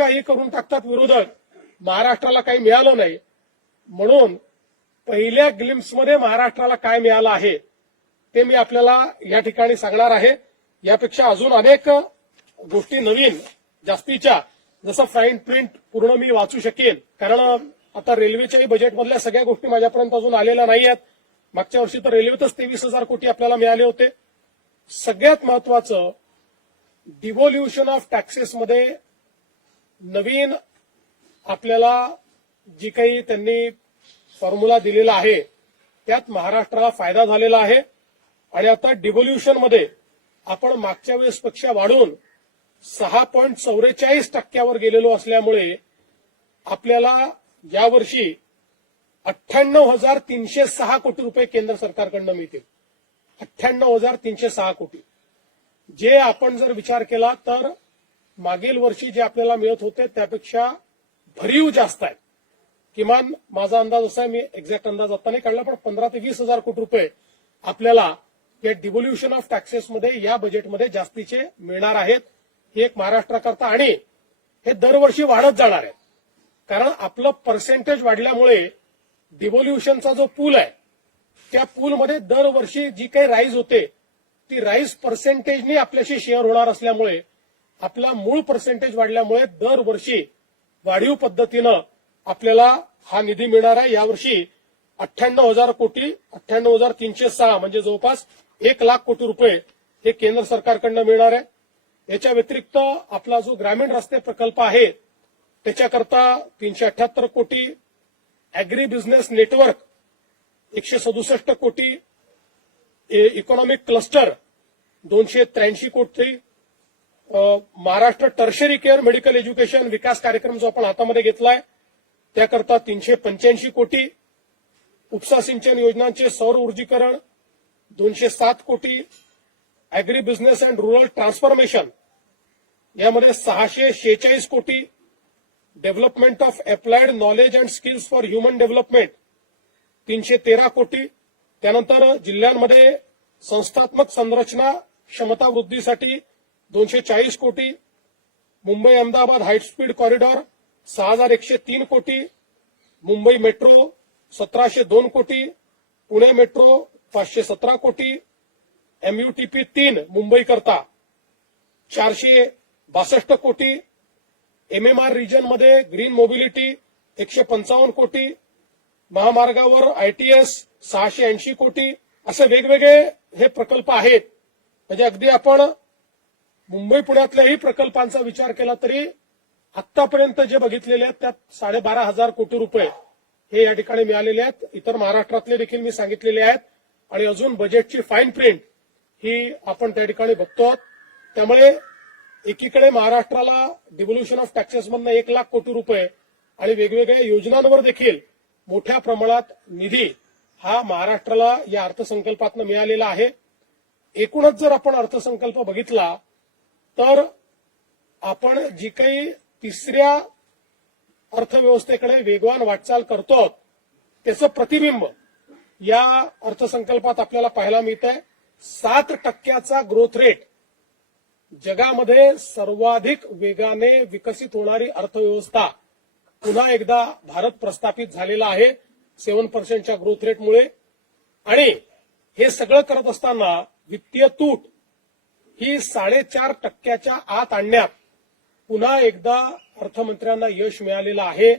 टीकाही करून टाकतात विरोधक, महाराष्ट्राला काही मिळालं नाही. म्हणून पहिल्या ग्लिम्प्समध्ये महाराष्ट्राला काय मिळालं आहे ते मी आपल्याला या ठिकाणी सांगणार आहे. यापेक्षा अजून अनेक गोष्टी नवीन जास्तीच्या, जसं फाईन प्रिंट पूर्ण मी वाचू शकेन, कारण आता रेल्वेच्याही बजेटमधल्या सगळ्या गोष्टी माझ्यापर्यंत अजून आलेल्या नाही आहेत. मागच्या वर्षी तर रेल्वेतच 23,000 कोटी आपल्याला मिळाले होते. सगळ्यात महत्वाचं, डिव्होल्युशन ऑफ टॅक्सेसमध्ये नवीन आपल्याला जी काही त्यांनी फॉर्म्युला दिलेला आहे त्यात महाराष्ट्राला फायदा झालेला आहे. आणि आता डिव्होल्युशनमध्ये आपण मागच्या वेळेसपेक्षा वाढून 6.44% गेलेलो असल्यामुळे आपल्याला यावर्षी 98,306 कोटी रुपये केंद्र सरकारकडून मिळतील. 98,306 कोटी, जे आपण जर विचार केला तर मागील वर्षी जे आपल्याला मिळत होते त्यापेक्षा भरीव जास्त आहे. किमान माझा अंदाज असा आहे, मी एक्झॅक्ट अंदाज आता नाही काढला, पण 15,000 ते 20,000 कोटी रुपये आपल्याला या डिव्होल्युशन ऑफ टॅक्सेसमध्ये या बजेटमध्ये जास्तीचे मिळणार आहेत. हे एक महाराष्ट्राकरता, आणि हे दरवर्षी वाढत जाणार आहे. कारण आपलं पर्सेंटेज वाढल्यामुळे डिव्होल्युशनचा जो पूल आहे त्या पूलमध्ये दरवर्षी जी काही राईज होते ती राईज पर्सेंटेजनी आपल्याशी शेअर होणार असल्यामुळे आपला मूळ पर्सेंटेज वाढल्यामुळे दरवर्षी वाढीव पद्धतीनं आपल्याला हा निधी मिळणार आहे. यावर्षी 98,000 कोटी, 98,306 म्हणजे जवळपास 1,00,000 कोटी रुपये हे केंद्र सरकारकडून मिळणार आहे. याच्या व्यतिरिक्त आपला जो ग्रामीण रस्ते प्रकल्प आहे त्याच्याकरता 378 कोटी, अॅग्री बिझनेस नेटवर्क 167 कोटी, इकॉनॉमिक क्लस्टर 283 कोटी, Maharashtra tertiary care medical education विकास कार्यक्रम जो आपण हातामध्ये घेतलाय त्याकरता 385 कोटी, उपसा सिंचन योजनांचे सौर ऊर्जीकरण 207 कोटी, agree business and rural transformation यामध्ये 646 कोटी, development of applied knowledge and skills for human development 313 कोटी, त्यानंतर जिल्ह्यांमध्ये संस्थात्मक संरचना क्षमता वृद्धीसाठी 240 कोटी, मुंबई अहमदाबाद हायस्पीड कॉरिडॉर 6,103 कोटी, मुंबई मेट्रो 1,702 कोटी, पुणे मेट्रो 517 कोटी, एमयूटीपी 3 मुंबई करता 462 कोटी, एमएमआर रिजनमध्ये ग्रीन मोबिलिटी 155 कोटी, महामार्गावर आयटीएस 680 कोटी, असे वेगवेगळे हे प्रकल्प आहेत. म्हणजे अगदी आपण मुंबई पुण्यातल्याही प्रकल्पांचा विचार केला तरी आतापर्यंत जे बघितलेले आहेत त्यात 12,500 कोटी रुपये हे या ठिकाणी मिळालेले आहेत. इतर महाराष्ट्रातले देखील मी सांगितलेले आहेत. आणि अजून बजेटची फाईन प्रिंट ही आपण त्या ठिकाणी बघतो. त्यामुळे एकीकडे महाराष्ट्राला डिव्होल्युशन ऑफ टॅक्सेसमधनं 1,00,000 कोटी रुपये आणि वेगवेगळ्या योजनांवर देखील मोठ्या प्रमाणात निधी हा महाराष्ट्राला या अर्थसंकल्पातनं मिळालेला आहे. एकूणच जर आपण अर्थसंकल्प बघितला तर आपण जी काही तिसऱ्या अर्थव्यवस्थेकडे वेगवान वाटचाल करतो त्याचं प्रतिबिंब या अर्थसंकल्पात आपल्याला पाहायला मिळतंय. 7% ग्रोथ रेट, जगामध्ये सर्वाधिक वेगाने विकसित होणारी अर्थव्यवस्था पुन्हा एकदा भारत प्रस्थापित झालेला आहे 7% ग्रोथ रेटमुळे. आणि हे सगळं करत असताना वित्तीय तूट ही 4.5% आत आणण्यात पुन्हा एकदा अर्थमंत्र्यांना यश मिळालेलं आहे.